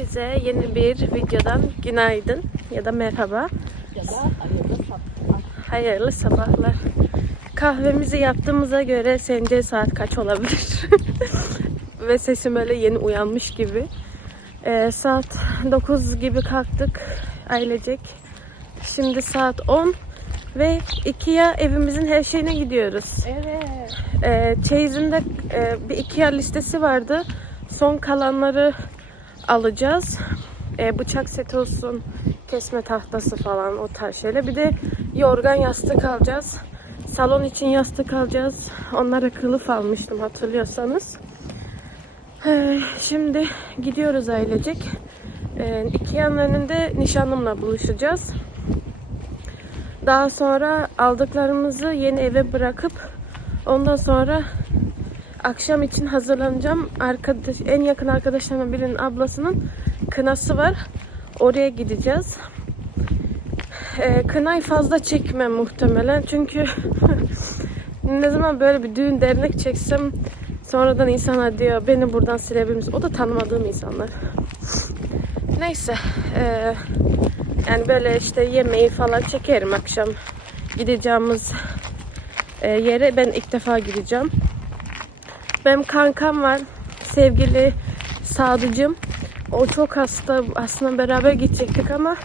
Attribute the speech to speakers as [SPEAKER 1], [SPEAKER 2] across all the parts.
[SPEAKER 1] Herkese yeni bir videodan günaydın ya da merhaba. Ya da
[SPEAKER 2] hayırlı sat.
[SPEAKER 1] Hayırlı sabahlar. Kahvemizi yaptığımıza göre sence saat kaç olabilir? Ve sesim öyle yeni uyanmış gibi. Ee, saat 9 gibi kalktık ailecek. Şimdi saat 10 ve Ikea evimizin her şeyine gidiyoruz.
[SPEAKER 2] Evet.
[SPEAKER 1] E, çeyizimde e, bir Ikea listesi vardı. Son kalanları alacağız. E, bıçak seti olsun, kesme tahtası falan o tarz şeyler. Bir de yorgan yastık alacağız. Salon için yastık alacağız. Onlara kılıf almıştım hatırlıyorsanız. E, şimdi gidiyoruz ailecek. E, Ikea'nın önünde nişanlımla buluşacağız. Daha sonra aldıklarımızı yeni eve bırakıp ondan sonra akşam için hazırlanacağım. Arkadaş, en yakın arkadaşlarımın birinin ablasının kınası var. Oraya gideceğiz. Ee, kınayı fazla çekmem muhtemelen. Çünkü ne zaman böyle bir düğün dernek çeksem sonradan insanlar diyor beni buradan silebilir misin? O da tanımadığım insanlar. Neyse. ee, yani böyle işte yemeği falan çekerim akşam gideceğimiz e, yere ben ilk defa gideceğim. Benim kankam var. Sevgili Sadıcım. O çok hasta. Aslında beraber gidecektik ama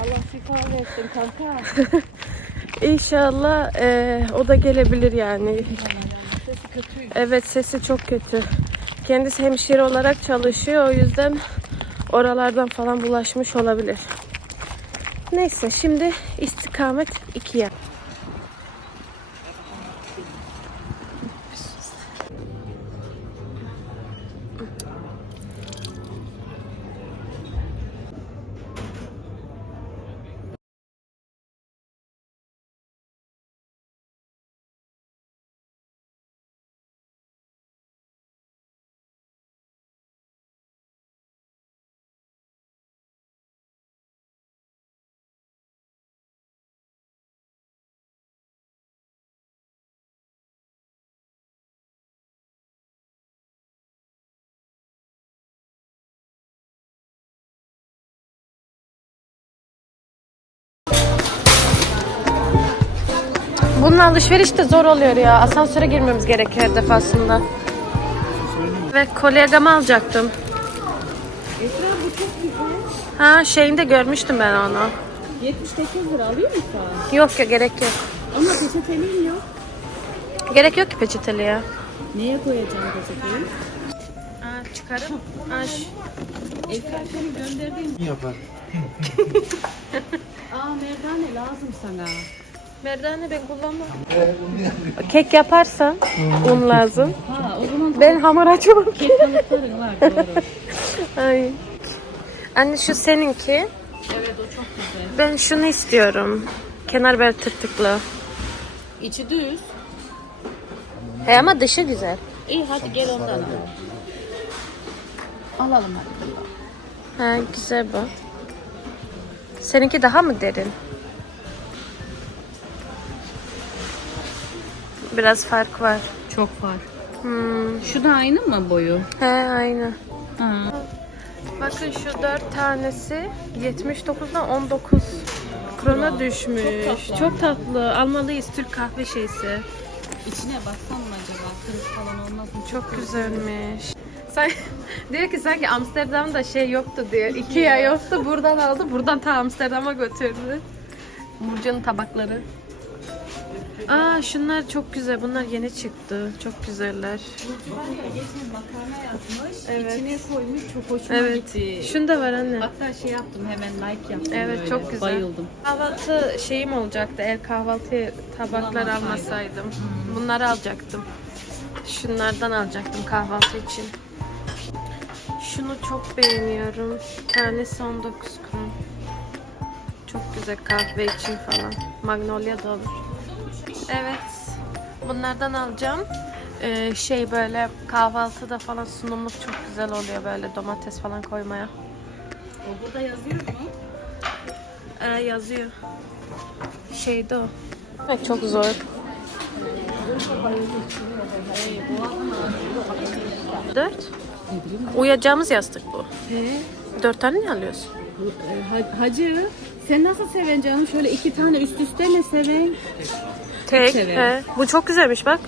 [SPEAKER 3] Allah şifa versin kanka.
[SPEAKER 1] inşallah e, o da gelebilir yani.
[SPEAKER 3] Sesi kötü.
[SPEAKER 1] Evet sesi çok kötü. Kendisi hemşire olarak çalışıyor. O yüzden oralardan falan bulaşmış olabilir. Neyse şimdi istikamet 2'ye. Bunun alışveriş de zor oluyor ya. Asansöre girmemiz gerekiyor her defasında. Ve kolyegamı alacaktım.
[SPEAKER 3] Esra bu çok güzel.
[SPEAKER 1] Ha şeyinde görmüştüm ben onu.
[SPEAKER 3] 78 lira alıyor musun?
[SPEAKER 1] Yok ya gerek yok.
[SPEAKER 3] Ama peçeteliğin yok.
[SPEAKER 1] Gerek yok ki peçeteli ya.
[SPEAKER 3] Neye koyacaksın peçeteyi?
[SPEAKER 1] Aa, çıkarım. Aa, ş-
[SPEAKER 3] Esra seni gönderdiğim. yapar. Aa merdane lazım sana.
[SPEAKER 1] Merdane ben kullanmam. Kek yaparsan un lazım.
[SPEAKER 3] Ha o zaman Ben
[SPEAKER 1] hamur açamam. kek
[SPEAKER 3] kalıpların var doğru.
[SPEAKER 1] Ay. Anne şu seninki. evet
[SPEAKER 3] o çok güzel.
[SPEAKER 1] Ben şunu istiyorum. Kenar böyle tırtıklı.
[SPEAKER 3] İçi düz.
[SPEAKER 1] He ama dışı güzel.
[SPEAKER 3] İyi hadi gel ondan alalım. Alalım
[SPEAKER 1] hadi. Ha güzel bu. Seninki daha mı derin? Biraz fark var.
[SPEAKER 3] Çok var.
[SPEAKER 1] Hmm.
[SPEAKER 3] Şu da aynı mı boyu?
[SPEAKER 1] He aynı.
[SPEAKER 3] Ha.
[SPEAKER 1] Bakın şu dört tanesi 79'dan 19 krona düşmüş. Çok Çok tatlı. tatlı. Almalıyız Türk kahve şeysi.
[SPEAKER 3] İçine baksan mı acaba? Kırık falan olmaz mı? Çok güzelmiş.
[SPEAKER 1] Sen, diyor ki sanki Amsterdam'da şey yoktu diyor. Ikea yoktu. Buradan aldı. Buradan ta Amsterdam'a götürdü. Burcu'nun tabakları. Aa şunlar çok güzel. Bunlar yeni çıktı. Çok güzeller.
[SPEAKER 3] Var ya geçen makarna yapmış. Evet. İçine koymuş çok hoşuma Evet. gitti.
[SPEAKER 1] Şunda var anne.
[SPEAKER 3] Hatta şey yaptım hemen like yaptım Evet, böyle. çok güzel. Bayıldım.
[SPEAKER 1] Kahvaltı şeyim olacaktı. Eğer kahvaltı tabaklar almasaydım. Bunları alacaktım. Şunlardan alacaktım kahvaltı için. Şunu çok beğeniyorum. Tanesi 19 kron. Çok güzel kahve için falan. Magnolia da olur. Evet. Bunlardan alacağım. Ee, şey böyle kahvaltıda falan sunumluk çok güzel oluyor böyle domates falan koymaya.
[SPEAKER 3] O burada yazıyor mu?
[SPEAKER 1] Ee, yazıyor. Şeyde o. Evet, çok zor. Dört.
[SPEAKER 3] Ne bileyim.
[SPEAKER 1] Uyacağımız yastık bu.
[SPEAKER 3] He.
[SPEAKER 1] Dört tane mi alıyorsun?
[SPEAKER 3] Hacı sen nasıl seven canım? Şöyle iki tane üst üste mi seven?
[SPEAKER 1] Tek. He. Bu çok güzelmiş bak.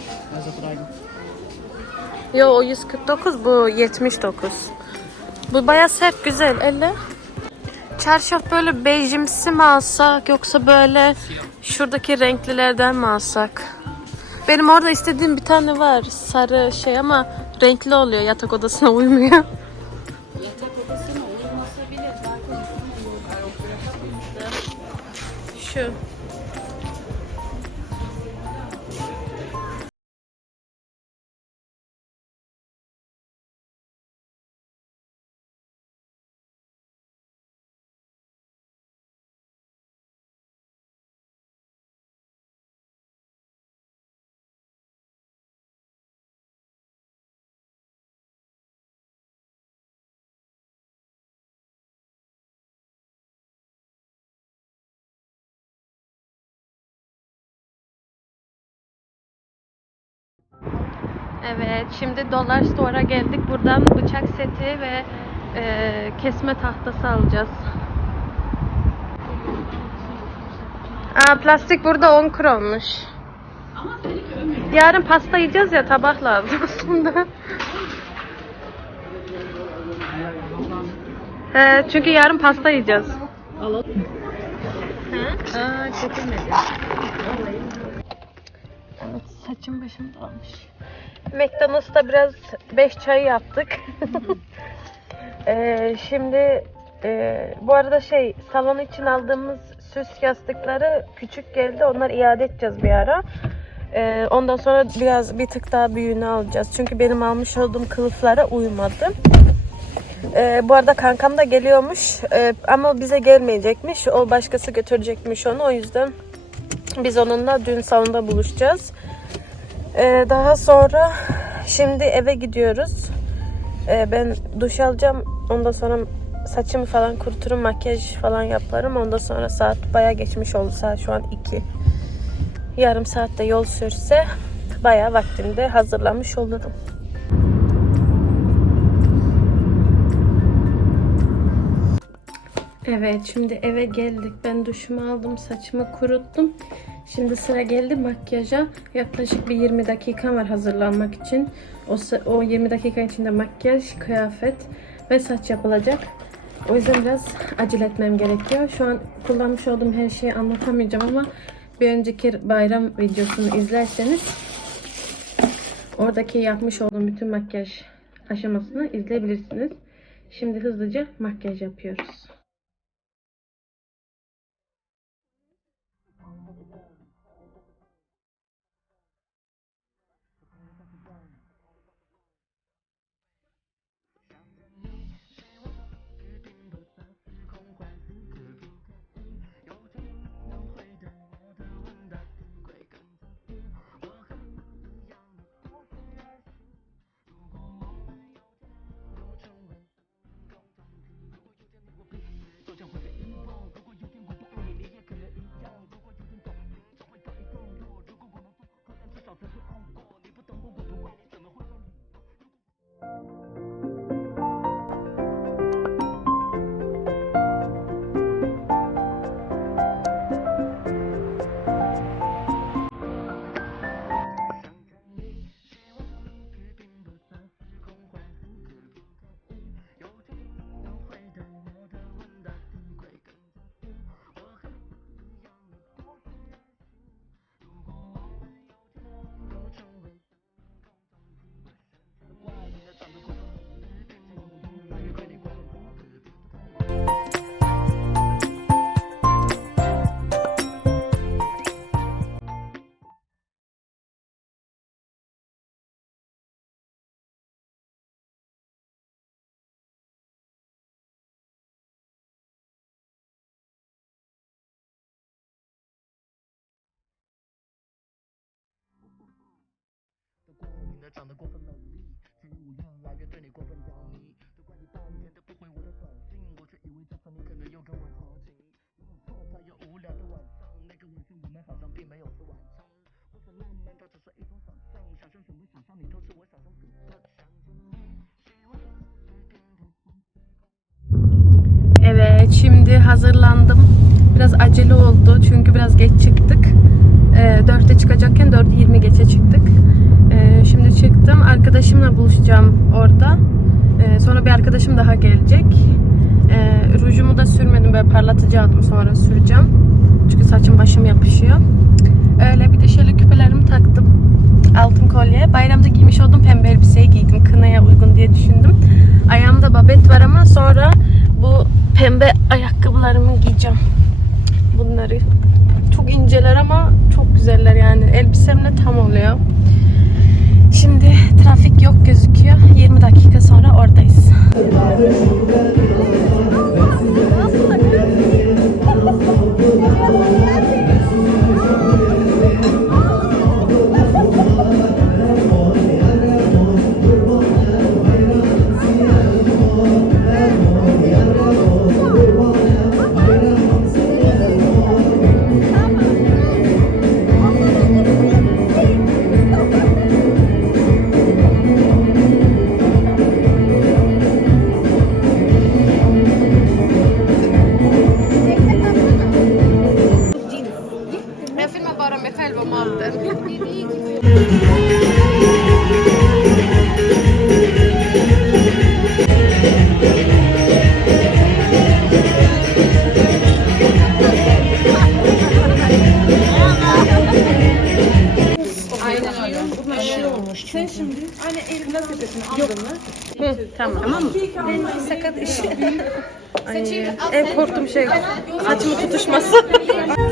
[SPEAKER 1] Yo o 149 bu 79. Bu baya sert güzel elle. Çarşaf böyle bejimsi mi alsak yoksa böyle şuradaki renklilerden mi alsak? Benim orada istediğim bir tane var sarı şey ama renkli oluyor yatak odasına uymuyor. Şu. Evet, şimdi Dollar Store'a geldik. Buradan bıçak seti ve e, kesme tahtası alacağız. Aa, plastik burada 10 kronmuş. Yarın pasta yiyeceğiz ya tabak lazım aslında. He, çünkü yarın pasta yiyeceğiz. Alalım.
[SPEAKER 3] Aa.
[SPEAKER 1] Evet, saçım başım dağılmış. McDonald's'ta biraz 5 çay yaptık. Ee, şimdi e, bu arada şey salon için aldığımız süs yastıkları küçük geldi. Onları iade edeceğiz bir ara. Ee, ondan sonra biraz bir tık daha büyüğünü alacağız. Çünkü benim almış olduğum kılıflara uymadı. Ee, bu arada kankam da geliyormuş Ee, ama bize gelmeyecekmiş. O başkası götürecekmiş onu. O yüzden biz onunla dün salonda buluşacağız. Ee, daha sonra şimdi eve gidiyoruz. Ee, ben duş alacağım. Ondan sonra saçımı falan kuruturum, makyaj falan yaparım. Ondan sonra saat bayağı geçmiş oldu. Saat şu an 2. Yarım saatte yol sürse bayağı vaktimde hazırlanmış olurum. Evet şimdi eve geldik. Ben duşumu aldım, saçımı kuruttum. Şimdi sıra geldi makyaja. Yaklaşık bir 20 dakika var hazırlanmak için. O, o 20 dakika içinde makyaj, kıyafet ve saç yapılacak. O yüzden biraz acele etmem gerekiyor. Şu an kullanmış olduğum her şeyi anlatamayacağım ama bir önceki bayram videosunu izlerseniz oradaki yapmış olduğum bütün makyaj aşamasını izleyebilirsiniz. Şimdi hızlıca makyaj yapıyoruz.
[SPEAKER 3] 长得过分冷厉，至于我越来越对你过分着迷。都怪你半年都不回我的短信，我却以为这次你可能又跟我调情。有种错在又无聊的晚上，那个晚上我们好像并没有吃晚餐。我想浪漫，它只是一种想象，想象什么想象你都是我想象中的想象。
[SPEAKER 1] Evet şimdi hazırlandım. Biraz acele oldu çünkü biraz geç çıktık. E, 4'te çıkacakken 4.20 geçe çıktık. E, şimdi çıktım. Arkadaşımla buluşacağım orada. E, sonra bir arkadaşım daha gelecek. E, rujumu da sürmedim. Böyle parlatıcı aldım sonra süreceğim. Çünkü saçım başım yapışıyor. Öyle bir de şöyle küpelerimi taktım. Altın kolye. Bayramda giymiş olduğum pembe elbiseyi giydim. Kınaya uygun diye düşündüm. Ayağımda babet var ama sonra bu pembe ayakkabılarımı giyeceğim. Bunları. Çok inceler ama çok güzeller yani. Elbisemle tam oluyor. Şimdi trafik yok gözüküyor. 20 dakika sonra oradayız.
[SPEAKER 2] Yapıyorsun? Aldın
[SPEAKER 3] mı?
[SPEAKER 1] Hı, tamam. Tamam mı? Sakat iş. Ay, en korktuğum şey saçımı tutuşması.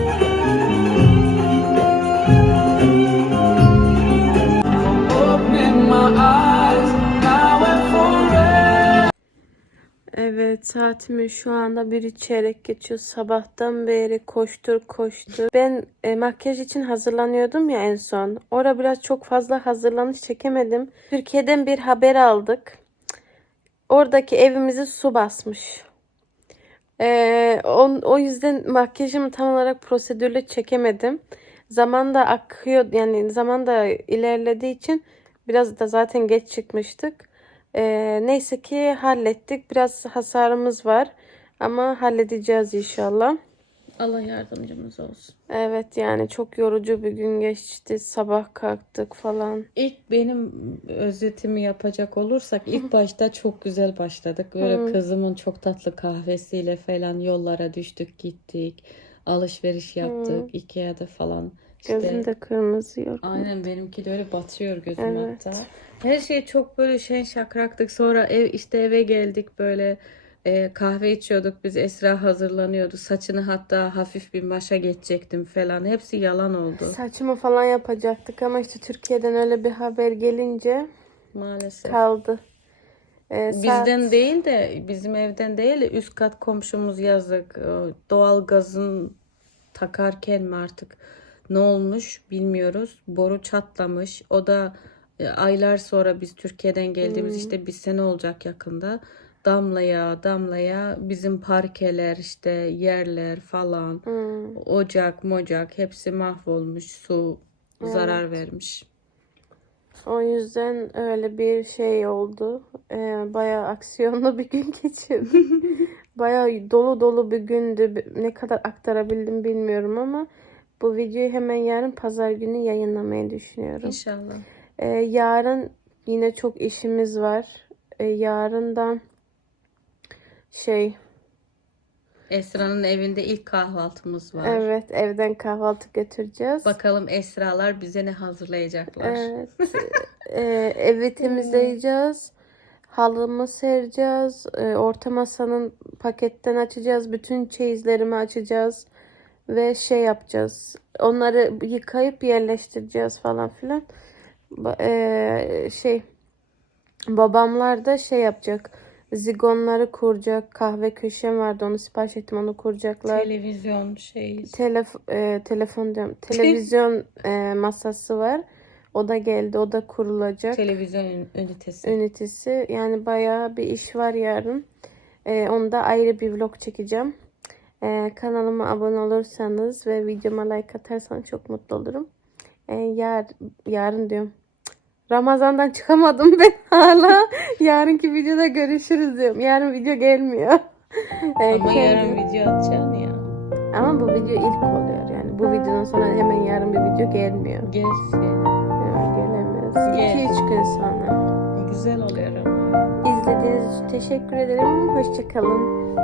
[SPEAKER 1] Evet saatimiz şu anda bir çeyrek geçiyor. Sabahtan beri koştur koştur. Ben e, makyaj için hazırlanıyordum ya en son. Orada biraz çok fazla hazırlanış çekemedim. Türkiye'den bir haber aldık. Oradaki evimizi su basmış. Ee, on, o yüzden makyajımı tam olarak prosedürle çekemedim. Zaman da akıyor yani zaman da ilerlediği için biraz da zaten geç çıkmıştık. Ee, neyse ki hallettik. Biraz hasarımız var ama halledeceğiz inşallah.
[SPEAKER 3] Allah yardımcımız olsun.
[SPEAKER 1] Evet yani çok yorucu bir gün geçti. Sabah kalktık falan.
[SPEAKER 3] İlk benim özetimi yapacak olursak ilk başta çok güzel başladık. Böyle kızımın çok tatlı kahvesiyle falan yollara düştük gittik. Alışveriş yaptık. Ikea'da falan. Gözüm
[SPEAKER 1] de kırmızı yok. Aynen
[SPEAKER 3] benimki de öyle batıyor gözüm Evet. hatta. Her şey çok böyle şen şakraktık. Sonra ev işte eve geldik böyle e, kahve içiyorduk biz Esra hazırlanıyordu. Saçını hatta hafif bir maşa geçecektim falan. Hepsi yalan oldu
[SPEAKER 1] Saçımı falan yapacaktık ama işte Türkiye'den öyle bir haber gelince
[SPEAKER 3] maalesef.
[SPEAKER 1] kaldı. Ee, Bizden saat-
[SPEAKER 3] değil de bizim evden değil de üst kat komşumuz yazık. Doğal gazın takarken mi artık ne olmuş bilmiyoruz. Boru çatlamış. O da e, aylar sonra biz Türkiye'den geldiğimiz işte bir sene olacak yakında. Damlaya damlaya bizim parkeler işte yerler falan
[SPEAKER 1] Hmm.
[SPEAKER 3] ocak mocak hepsi mahvolmuş su zarar vermiş.
[SPEAKER 1] O yüzden öyle bir şey oldu. Ee, bayağı aksiyonlu bir gün geçirdim. bayağı dolu dolu bir gündü. Ne kadar aktarabildim bilmiyorum ama bu videoyu hemen yarın pazar günü yayınlamayı düşünüyorum.
[SPEAKER 3] İnşallah.
[SPEAKER 1] Ee, yarın yine çok işimiz var. Ee, yarından şey
[SPEAKER 3] Esra'nın evinde ilk kahvaltımız var.
[SPEAKER 1] evet evden kahvaltı götüreceğiz.
[SPEAKER 3] Bakalım Esralar bize ne hazırlayacaklar. Evet.
[SPEAKER 1] e, evi temizleyeceğiz. Halımı sereceğiz. E, orta masanın paketten açacağız. Bütün çeyizlerimi açacağız. Ve şey yapacağız. Onları yıkayıp yerleştireceğiz falan filan. Ba- e, şey babamlar da şey yapacak. Zigonları kuracak. Kahve köşem vardı. Onu sipariş ettim. Onu kuracaklar.
[SPEAKER 3] Televizyon şey.
[SPEAKER 1] Telef e, telefon diyorum. Televizyon e, masası var. O da geldi. O da kurulacak.
[SPEAKER 3] Televizyon ün- ünitesi.
[SPEAKER 1] Ünitesi. Yani bayağı bir iş var yarın. E, onu da ayrı bir vlog çekeceğim. E, kanalıma abone olursanız ve videoma like atarsanız çok mutlu olurum. E, yar, yarın diyorum. Ramazan'dan çıkamadım ben hala. Yarınki videoda görüşürüz diyorum. Yarın video gelmiyor. Ee, Ama kendi- yarın
[SPEAKER 3] video atacaksın ya.
[SPEAKER 1] Ama bu video ilk oluyor yani. Bu videodan sonra hemen yarın bir video gelmiyor.
[SPEAKER 3] Gelsin. Yani
[SPEAKER 1] gelemez. Gel. 2-3 gün sonra.
[SPEAKER 3] Güzel oluyor ama.
[SPEAKER 1] İzlediğiniz için teşekkür ederim. Hoşçakalın.